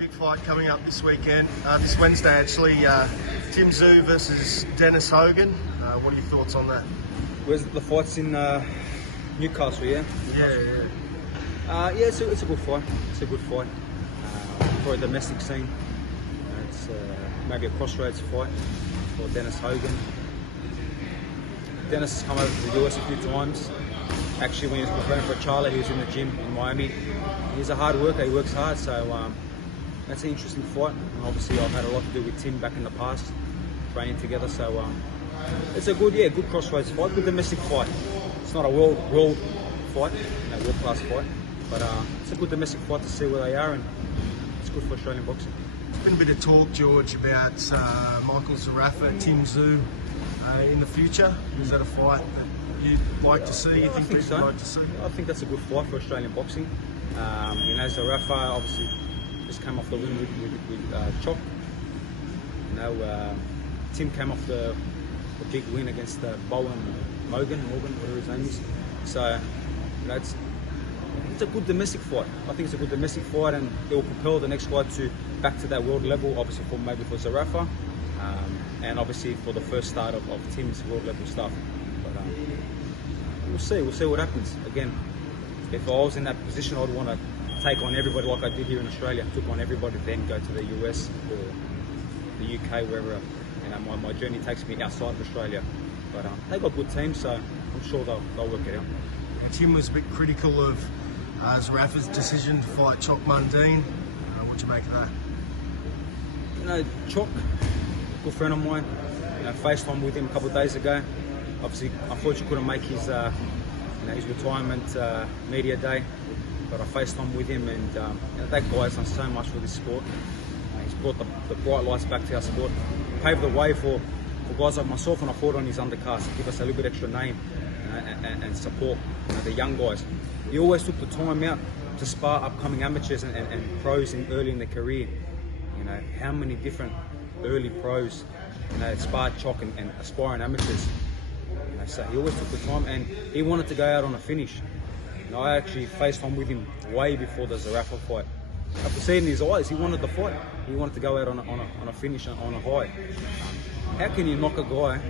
big fight coming up this weekend, this Wednesday actually. Tszyu versus Hogan. What are your thoughts on that? Where's the fight's in Newcastle, yeah? Yeah. Yeah, it's a good fight. It's a good fight for a domestic scene. It's maybe a crossroads fight for Hogan. Dennis has come over to the US a few times. Actually, when he was preparing for Charlie, he was in the gym in Miami. He's a hard worker, he works hard, so that's an interesting fight. And obviously, I've had a lot to do with Tim back in the past, training together, so it's a good crossroads fight, good domestic fight. It's not a world fight, world-class fight, but it's a good domestic fight to see where they are, and it's good for Australian boxing. There's been a bit of talk, George, about Michael Zerafa, Tszyu in the future. Is that a fight that you'd like to see? You think people so. Like to see? I think that's a good fight for Australian boxing. Zerafa obviously just came off the win with Chok. Tim came off the big win against Morgan, whatever his name is. So, it's a good domestic fight. I think it's a good domestic fight, and it will propel the next fight back to that world level. Obviously, maybe for Zerafa, and obviously for the first start of Tim's world level stuff. But we'll see. We'll see what happens. Again, if I was in that position, I'd want to take on everybody like I did here in Australia. Took on everybody, then go to the US or the UK, wherever my journey takes me outside of Australia. But they got good teams, so I'm sure they'll work it out. Tim was a bit critical of Zerafa's decision to fight Chok Mundine. What do you make of that? Chok, good friend of mine. FaceTime with him a couple of days ago. Obviously, unfortunately, couldn't make his retirement media day, but I FaceTime with him, and that guy has done so much for this sport. He's brought the bright lights back to our sport, paved the way for guys like myself, and I fought on his undercast to give us a little bit extra name and support the young guys. He always took the time out to spar upcoming amateurs and pros early in their career. How many different early pros sparred Chok and aspiring amateurs. So he always took the time, and he wanted to go out on a finish. I actually FaceTime with him way before the Zerafa fight. I could see it in his eyes, he wanted the fight. He wanted to go out on a finish, on a high. How can you knock a guy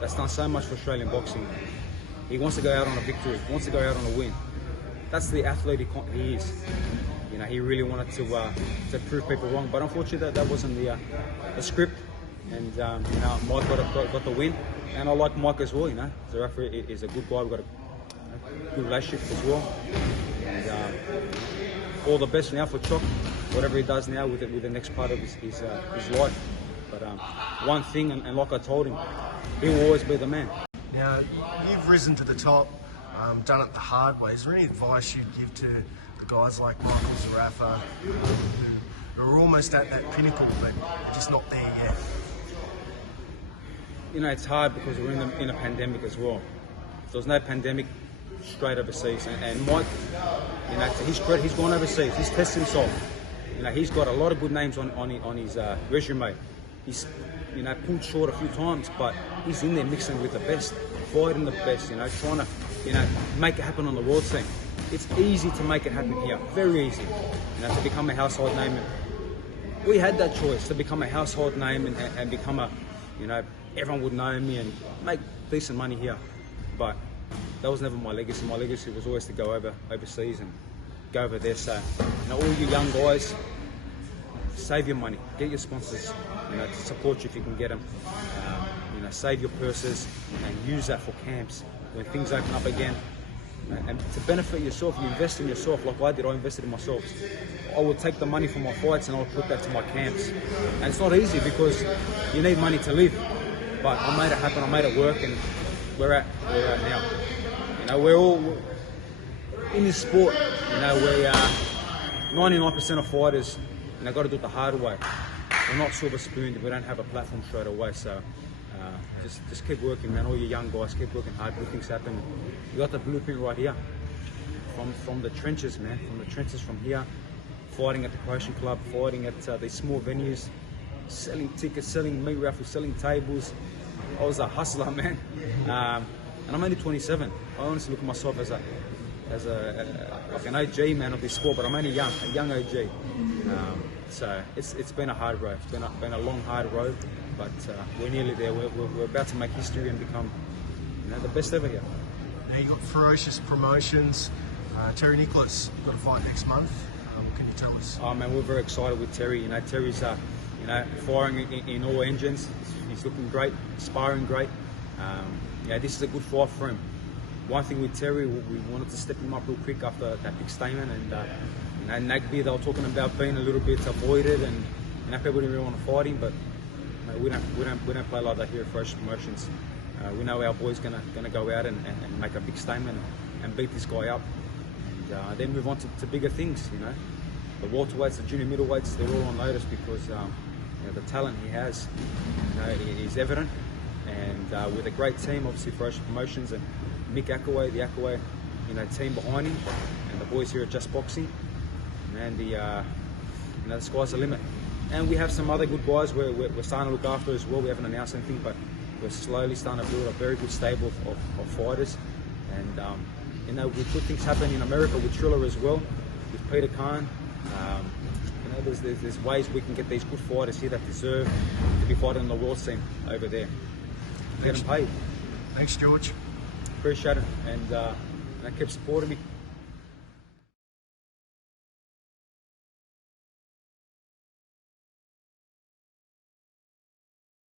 that's done so much for Australian boxing? He wants to go out on a victory, he wants to go out on a win. That's the athlete he is. He really wanted to prove people wrong, but unfortunately that wasn't the script. And Mike got the win, and I like Mike as well. Zerafa is a good guy. We've got a good relationship as well. And all the best now for Chok, whatever he does now with the next part of his life. But one thing, and like I told him, he will always be the man. Now, you've risen to the top, done it the hard way. Is there any advice you'd give to the guys like Michael Zerafa, who are almost at that pinnacle, but just not there yet? It's hard because we're in a pandemic as well. If there was no pandemic, straight overseas. And Mike, to his credit, he's gone overseas. He's tested himself. He's got a lot of good names on his resume. He's pulled short a few times, but he's in there mixing with the best, fighting the best. Trying to make it happen on the world scene. It's easy to make it happen here, very easy. To become a household name. And we had that choice to become a household name and become a, everyone would know me and make decent money here. But that was never my legacy. My legacy was always to go overseas and go over there. So, all you young guys, save your money, get your sponsors, to support you if you can get them. Save your purses and use that for camps when things open up again. And to benefit yourself, you invest in yourself like I did. I invested in myself. I would take the money from my fights and I would put that to my camps. And it's not easy because you need money to live. But I made it happen. I made it work, and we're at now. We're all in this sport. We're 99% of fighters, got to do it the hard way. We're not silver spooned. We don't have a platform straight away. So just keep working, man. All you young guys, keep working hard. Good things happen. You got the blueprint right here. From the trenches, man. From the trenches, from here, fighting at the Croatian Club, fighting at these small venues, selling tickets, selling meat raffles, selling tables. I was a hustler, man. And I'm only 27. I honestly look at myself as a as like an OG man of this sport, but I'm only young, a young OG. So it's been a hard road. It's been a long, hard road, but we're nearly there. We're about to make history and become, you know, the best ever here. Now you've got ferocious promotions. Terry Nicholas got a fight next month. What can you tell us? Oh man, we're very excited with Terry. You know, Terry's you know, firing in all engines. He's looking great, sparring great. Yeah, this is a good fight for him. One thing with Terry, we wanted to step him up real quick after that big statement, and you know, Nagby, they were talking about being a little bit avoided, and you know, people didn't really want to fight him, but you know, we don't play like that here at Ferocious Promotions. We know our boy's gonna go out and make a big statement and beat this guy up, and then move on to bigger things. You know, the welterweights, the junior middleweights, they're all on notice because you know, the talent he has, you know, is evident. And with a great team, obviously Ferocious Promotions and Mick Akaway, the Akaway, you know, team behind him, and the boys here at Just Boxing, and the you know, the sky's the limit. And we have some other good guys we're starting to look after as well. We haven't announced anything, but we're slowly starting to build a very good stable of fighters. And you know, with good things happening in America with Triller as well, with Peter Khan. You know, there's ways we can get these good fighters here that deserve to be fighting on the world scene over there. Get them paid. Thanks, George. Appreciate it, and keep supporting me.